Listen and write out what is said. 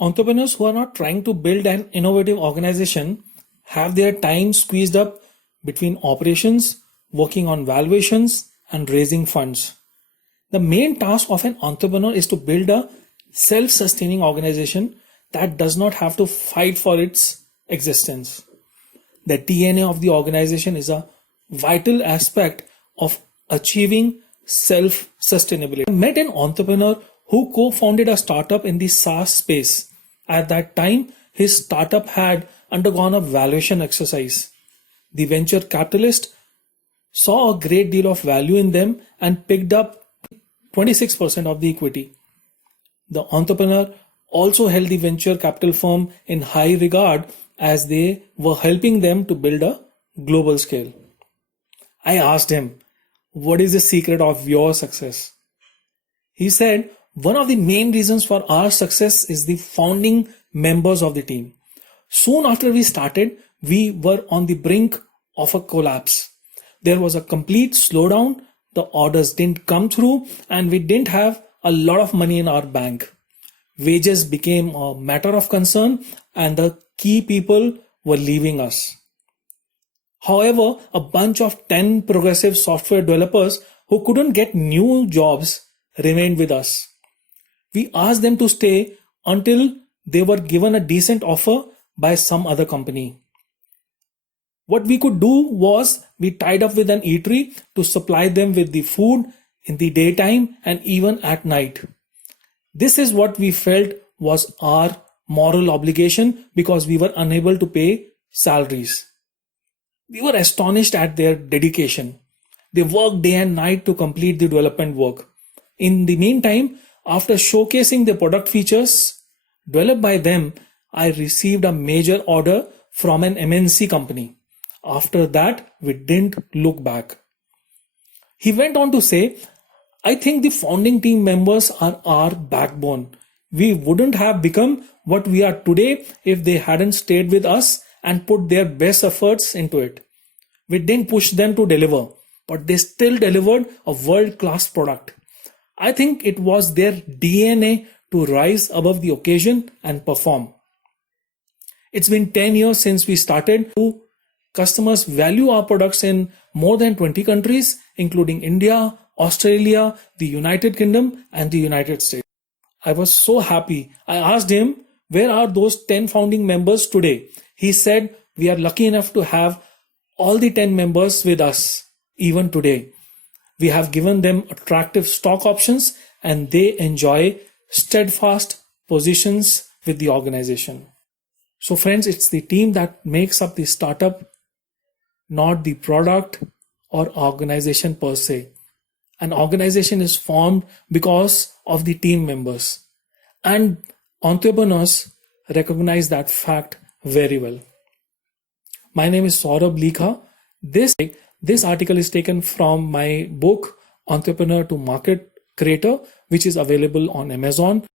Entrepreneurs who are not trying to build an innovative organization have their time squeezed up between operations, working on valuations, and raising funds. The main task of an entrepreneur is to build a self sustaining organization that does not have to fight for its existence. The DNA of the organization is a vital aspect of achieving self sustainability. I met an entrepreneur who co founded a startup in the SaaS space. At that time, his startup had undergone a valuation exercise. The venture capitalist saw a great deal of value in them and picked up 26% of the equity. The entrepreneur also held the venture capital firm in high regard as they were helping them to build a global scale. I asked him, "What is the secret of your success?" He said, "One of the main reasons for our success is the founding members of the team. Soon after we started, we were on the brink of a collapse. There was a complete slowdown, the orders didn't come through, and we didn't have a lot of money in our bank. Wages became a matter of concern, and the key people were leaving us. However, a bunch of 10 progressive software developers who couldn't get new jobs remained with us. We asked them to stay until they were given a decent offer by some other company. What we could do was we tied up with an eatery to supply them with the food in the daytime and even at night. This is what we felt was our moral obligation because we were unable to pay salaries. We were astonished at their dedication. They worked day and night to complete the development work. In the meantime, after showcasing the product features developed by them, I received a major order from an MNC company. After that, we didn't look back." He went on to say, "I think the founding team members are our backbone. We wouldn't have become what we are today if they hadn't stayed with us and put their best efforts into it. We didn't push them to deliver, but they still delivered a world-class product. I think it was their DNA to rise above the occasion and perform. It's been 10 years since we started. Customers value our products in more than 20 countries, including India, Australia, the United Kingdom, and the United States." I was so happy. I asked him, "Where are those 10 founding members today?" He said, "We are lucky enough to have all the 10 members with us, even today. We have given them attractive stock options and they enjoy steadfast positions with the organization." So friends, it's the team that makes up the startup, not the product or organization per se. An organization is formed because of the team members, and entrepreneurs recognize that fact very well. My name is Saurabh Likha. This article is taken from my book Entrepreneur to Market Creator, which is available on Amazon.